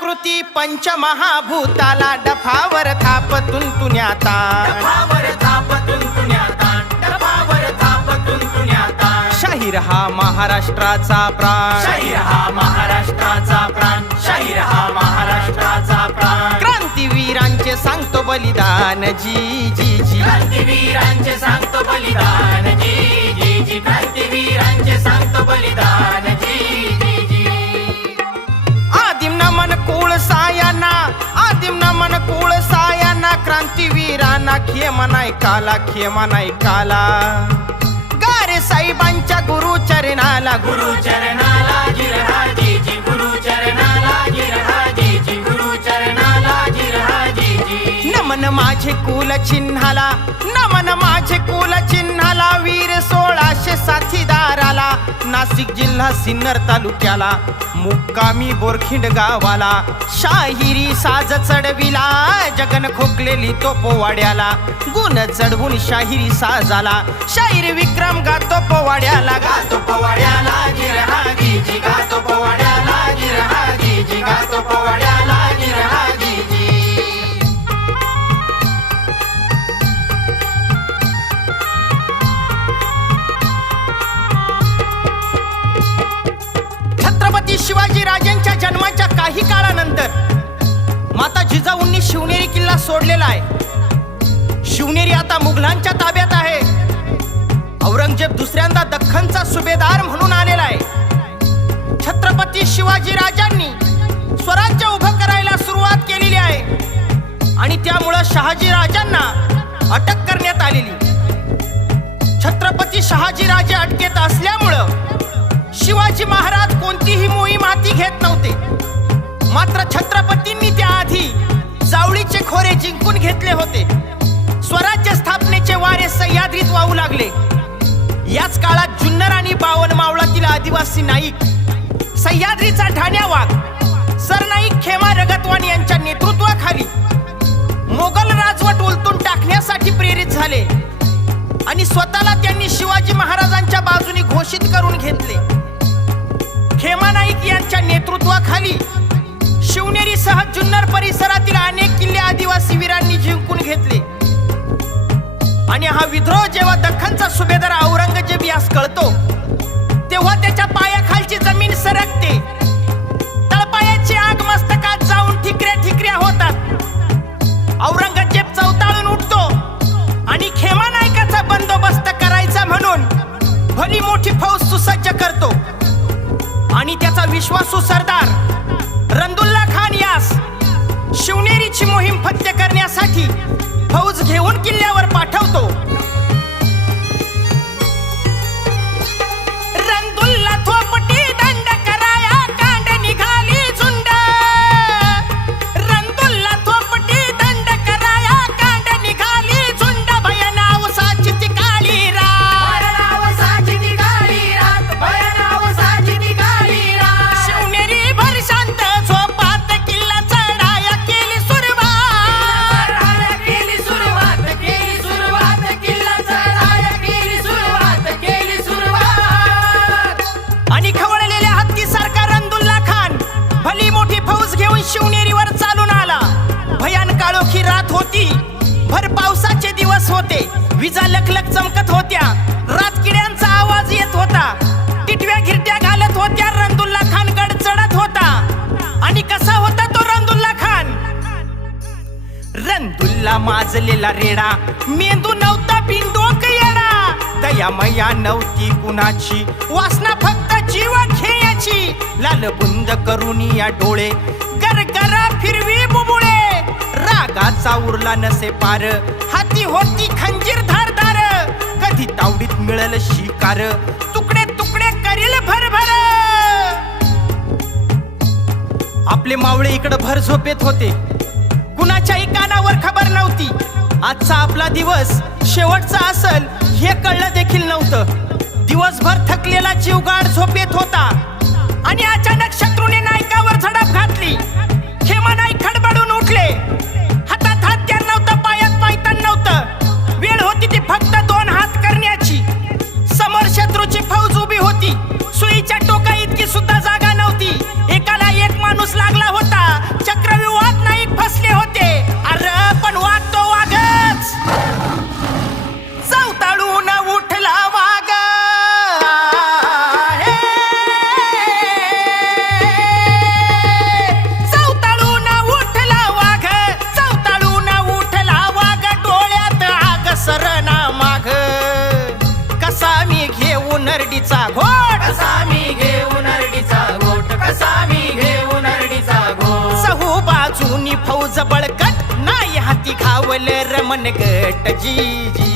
प्रकृती पंचमहाभूताला डफावर थापतून तुन्याता डफावर थापतून तुन्याता डफावर थापतून तुन्याता शाहीर हा महाराष्ट्राचा प्राण. शाहीर हा महाराष्ट्राचा प्राण शाहीर हा महाराष्ट्राचा प्राण. क्रांतीवीरांचे सांगतो बलिदान जी जी जी. क्रांतीवीरांचे सांगतो बलिदान जी जी जी. क्रांतीवीरांचे सांगतो बलिदान नमन कुळ सायाना आदिम नमन कुळ सायाना क्रांतीवीरांना खेमनाय काला खेमनाय काला गारे साईबांच्या गुरु चरणाला गुरु चरणाला जिरहा गुरु चरणाला जिरहा गुरु चरणाला जिरहा नमन माझे कुल चिन्हाला नमन माझे कुल चिन्हाला वीर सोळाशे साथीदाराला नाशिक जिल्हा सिन्नर तालुक्याला मुक्कामी बोरखिंड गावाला शाहिरी साज चढविला जगन खोकलेली तो पोवाड्याला गुण चढवून शाहिरी साजाला शाहीर विक्रम गातो पोवाड्याला गातो पोवाड्याला जिरहा जी गातो पोवाड्याला जिरहा जी गातो पोवाड्याला जिरहा जी शिवाजी राजांच्या जन्माच्या काही काळानंतर माता जिजाऊंनी शिवनेरी किल्ला सोडलेला आहे. शिवनेरी आता मुघलांच्या ताब्यात आहे. औरंगजेब दुसऱ्यांदा दख्खनचा सुभेदार म्हणून आलेला आहे. छत्रपती शिवाजी राजांनी स्वराज्य उभं करायला सुरुवात केलेली आहे. आणि त्यामुळं शहाजी राजांना अटक करण्यात आलेली. छत्रपती शहाजी राजे अटकेत असल्यामुळं शिवाजी महाराज कोणतीही मोहीम हाती घेत नव्हते. मात्र छत्रपतींनी त्याआधी जावळीचे खोरे जिंकून घेतले होते. स्वराज्य स्थापनेचे वारे सह्याद्रीत वाहू लागले. याच काळात जुन्नर आणि बावन मावळातील आदिवासी नाईक सह्याद्रीचा ठाण्या वाघ सरनाईक खेमा रगतवान यांच्या नेतृत्वाखाली मोगल राजवट उलटून टाकण्यासाठी प्रेरित झाले आणि स्वतःला त्यांनी शिवाजी महाराजांच्या बाजूने घोषित करून घेतले. खेमा नाईक यांच्या नेतृत्वाखाली शिवनेरीसह जुन्नर परिसरातील अनेक किल्ले आदिवासी वीरांनी जिंकून घेतले. आणि हा विद्रोह जेव्हा दख्खनचा सुभेदार औरंगजेब यास कळतो तेव्हा त्याच्या पायाखालची जमीन सरकते. तळपायाची आग मस्तकात जाऊन ठिकऱ्या ठिकऱ्या होतात. औरंगजेब चौताळून उठतो आणि खेमा नायकाचा बंदोबस्त करायचा म्हणून भली मोठी फौज सुसज्ज करतो. आणि त्याचा विश्वासू सरदार रंदुल्ला खान यास. शिवनेरीची मोहीम फत्य करण्यासाठी माजलेला रेडा. मेंदू नव्हता बिंदोक येडा. दयामया नव्हती कुणाची. वासना फक्त जीव खेळाची लाल बुंद करून या डोळे. गरगरा फिरवी बुबुळे. रागाचा उरला नसे पार. हाती होती खंजीर धारदार. कधी तावडीत मिळल शिकार. तुकडे तुकडे करील भरभर. आपले मावळे इकडं भर झोपेत होते. कुणाच्याही कानावर खबर नव्हती. आजचा आपला दिवस शेवटचा असल हे कळलं देखील नव्हतं. दिवसभर थकलेला जीवगाड झोपेत होता. आणि अचानक शत्रूने नायकावर झडप घातली. खेमा नाईक खडबडून उठले. हातात हत्यार नव्हतं पायात पायतन नव्हतं. वेळ होती ती फक्त दोन हात करण्याची. समोर शत्रूची फौज उभी होती. सुईच्या टोका इतकी सुद्धा जागा नव्हती. एकाला एक माणूस लागला होता. बळकट नाही हाती खावल रमन गट जी जी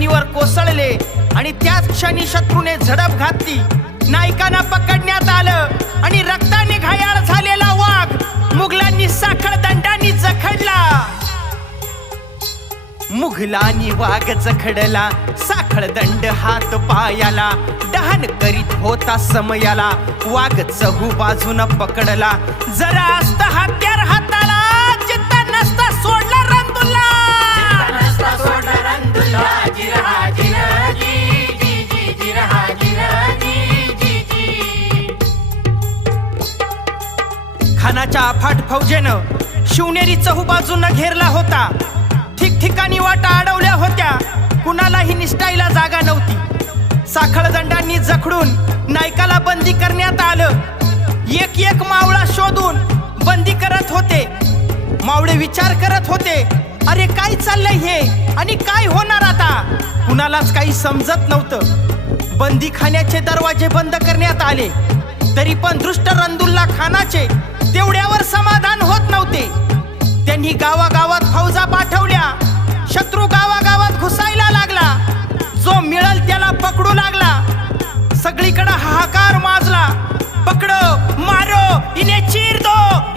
जमिनीवर कोसळले आणि त्याच क्षणी शत्रूने झडप घातली. नायकांना पकडण्यात आलं आणि रक्ताने घायाळ झालेला वाघ मुघलांनी साखळ दंडाने जखडला. मुघलानी वाघ जखडला साखळ दंड हात पायाला डहाण करीत होता समयाला. वाघ चहू बाजून पकडला जरा असता हत्यार खानाच्या अफाट फौजेनं शिवनेरी चहूबाजून घेरला होता. ठिकठिकाणी वाटा अडवल्या होत्या. कुणालाही निष्ठाईला जागा नव्हती. साखळदंडांनी जखडून नायकाला बंदी करण्यात आलं. एक एक मावळा शोधून बंदी करत होते. मावळे विचार करत होते अरे काय चाललंय हे? आणि काय होणार आता? कुणालाच काही समजत नव्हतं. बंदी खाण्याचे दरवाजे बंद करण्यात आले. तरी पण दृष्ट रंदुल्ला खानाचे तेवढ्यावर समाधान होत नव्हते. त्यांनी गावागावात फौजा पाठवल्या. शत्रू गावागावात घुसायला लागला. जो मिळल त्याला पकडू लागला. सगळीकडे हाहाकार माजला. पकडो मारो इने चीर दो.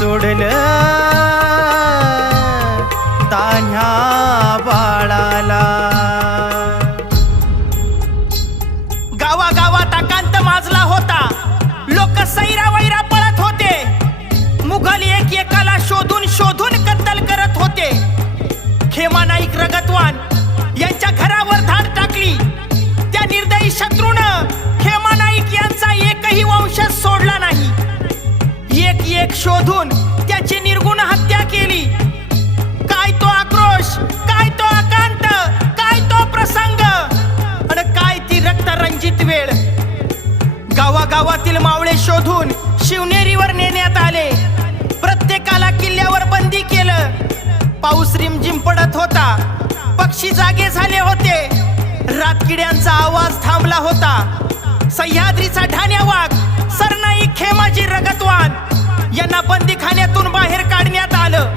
सोडलं. तान्ह्या बाळाला. गावागावात आकांत माजला होता. लोक सैरा वैरा पळत होते. मुघल एक एकाला शोधून शोधून कत्तल करत होते. खेमा नाईक रगतवान यांच्या घरावर धाड टाकली. त्या निर्दयी शत्रूनं खेमा नाईक यांचा एकही वंशज सोडला एक शोधून त्याची निर्गुण हत्या केली. काय तो आक्रोश काय तो आकांत काय तो प्रसंग आणि काय ती रक्तरंजित वेळ. गावागावातील मावळे शोधून शिवनेरीवर नेण्यात आले. प्रत्येकाला किल्ल्यावर बंदी केलं. पाऊस रिमझिम पडत होता. पक्षी जागे झाले होते. रातकिड्यांचा आवाज थांबला होता. सह्याद्रीचा ठाण्या वाघ सरनाई खेमाजी रगतवान. यांना बंदीखान्यातून बाहेर काढण्यात आलं.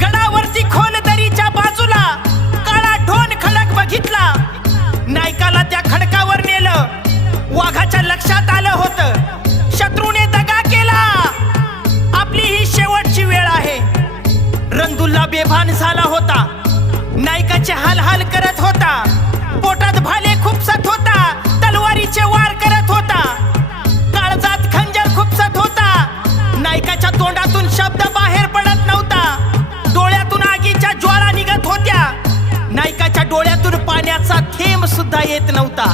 गडावरती खोल दरीच्या बाजूला काळा ढोन खडक बघितला. नायकाला त्या खडकावर नेलं. वाघाच्या लक्षात आलं होतं. शत्रूने दगा केला. आपली ही शेवटची वेळ आहे. रंगुल्ला बेभान झाला होता. नायकाचे हाल हाल करत होता. पोटात भाले खुपसत होता. तलवारीचे वार करत होता. नायकाच्या तोंडातून शब्द बाहेर पडत नव्हता. डोळ्यातून आगीच्या ज्वाला निघत होत्या. नायकाच्या डोळ्यातून पाण्याचा थेंब सुद्धा येत नव्हता.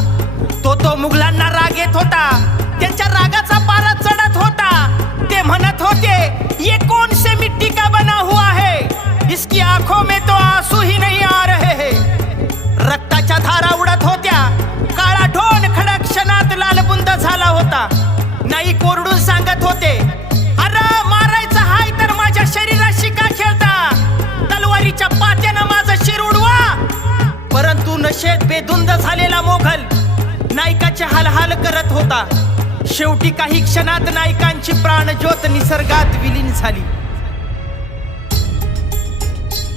तो तो मुघलांना राग येत होता. त्यांच्या रागाचा पारा चढत होता. ते म्हणत होते ये कौन से मिट्टी का बना हुआ है? इसकी आंखों में तो आंसू ही नहीं आ रहे हैं. रक्ताच्या धारा उडत होत्या. काळा ढोन खडक क्षणात लालबुंद झाला होता. नाही कोरडून सांगत होते परंतु बेधुंद झालेला मोघल. नायकाचे हालहाल करत होता. शेवटी काही क्षणात नायकांची प्राणज्योत निसर्गात विलीन झाली.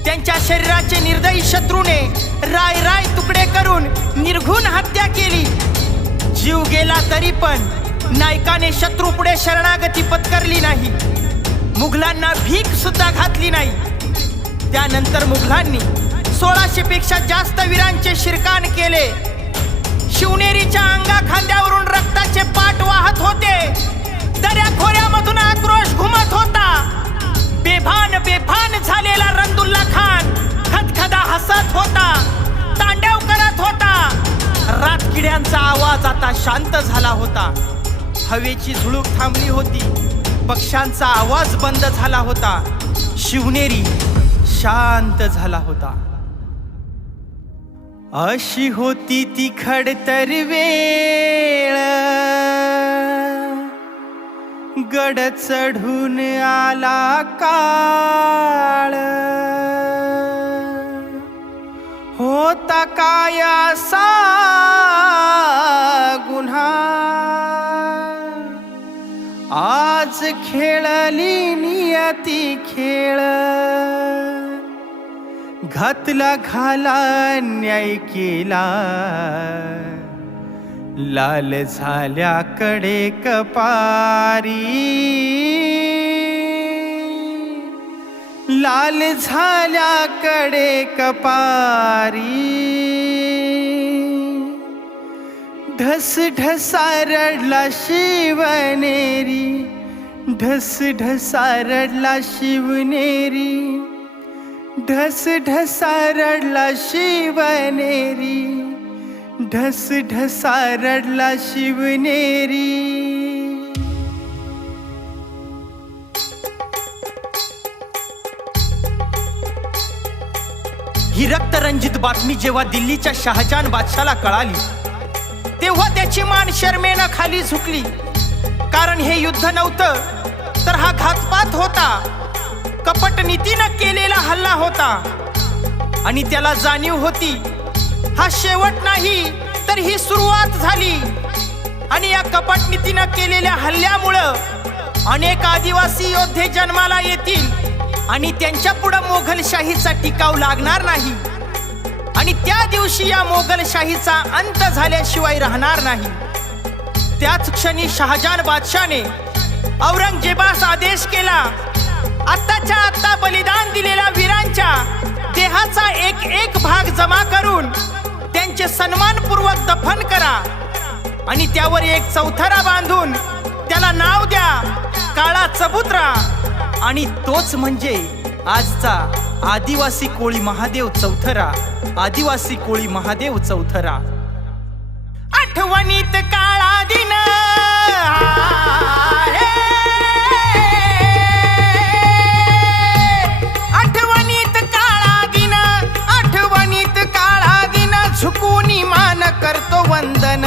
त्यांच्या शरीराचे निर्दयी शत्रूने राय राय तुकडे करून निर्घुण हत्या केली. जीव गेला तरी पण नायकाने शत्रू पुढे शरणागती पत्करली नाही. मुघलांना भीक सुद्धा घातली नाही. त्यानंतर मुघलांनी सोळाशे पेक्षा जास्त वीरांचे शिरकान केले. शिवनेरीच्या अंगा खांद्यावरून रक्ताचे पाठ वाहत होते. दर्या खोऱ्यामधून आक्रोश घुमत होता. बेभान बेभान झालेला रंदुल्ला खान खदखदा हसत होता तांडव करत होता. रातकिड्यांचा आवाज आता शांत झाला होता. हवेची झुळूक थांबली होती. पक्ष्यांचा आवाज बंद झाला होता. शिवनेरी शांत झाला होता. अशी होती ती खडतर वेळ. गड चढून आला काळ. होता काय असा गुन्हा? आज खेळली नियती खेळ. हातला घाला न्याय केला. लाल झाल्या कडे कपारी. लाल झाल्या कडे कपारी. ढस ढसा रडला शिवनेरी. ढस ढसा रडला शिवनेरी. ढस ढसा रडला शिवनेरी. ढस ढसा रडला शिवनेरी. ही रक्तरंजित बातमी जेव्हा दिल्लीच्या शहाजान बादशाला कळाली तेव्हा त्याची मान शर्मेनं खाली झुकली. कारण हे युद्ध नव्हतं तर हा घातपात होता. कपट नीतीनं केलेला हल्ला होता. आणि त्याला जाणीव होती हा शेवट नाही तर ही सुरुवात झाली. आणि या कपट नीतीनं केलेल्या हल्ल्यामुळं अनेक आदिवासी योद्धे जन्माला येतील आणि त्यांच्या पुढं मोघलशाहीचा टिकाव लागणार नाही. आणि त्या दिवशी या मोगलशाहीचा अंत झाल्याशिवाय राहणार नाही. त्याच क्षणी शहाजहान बादशाने औरंगजेबास आदेश केला आत्ताच्या आत्ता बलिदान दिलेल्या वीरांच्या देहाचा एक एक भाग जमा करून त्यांचे सन्मानपूर्वक दफन करा. आणि त्यावर एक चौथरा बांधून त्याला नाव द्या काळा चबुत्रा. आणि तोच म्हणजे आजचा आदिवासी कोळी महादेव चौथरा आदिवासी कोळी महादेव चौथरा. आठवणीत काळा दिन मान करतो वंदन.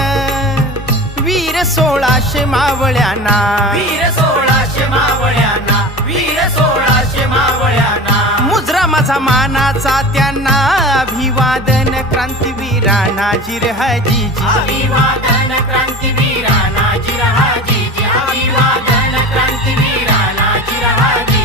वीर सोळाशे मावळ्यांना. वीर सोळाशे मावळ्यांना वीर सोळाशे मावळ्यांना. मुजरा माझा मानाचा त्यांना अभिवादन. क्रांतीवीराना जिर हजी अभिवादन क्रांतीवीराना जिर हजी अभिवादन क्रांतीवीराना जिर हजी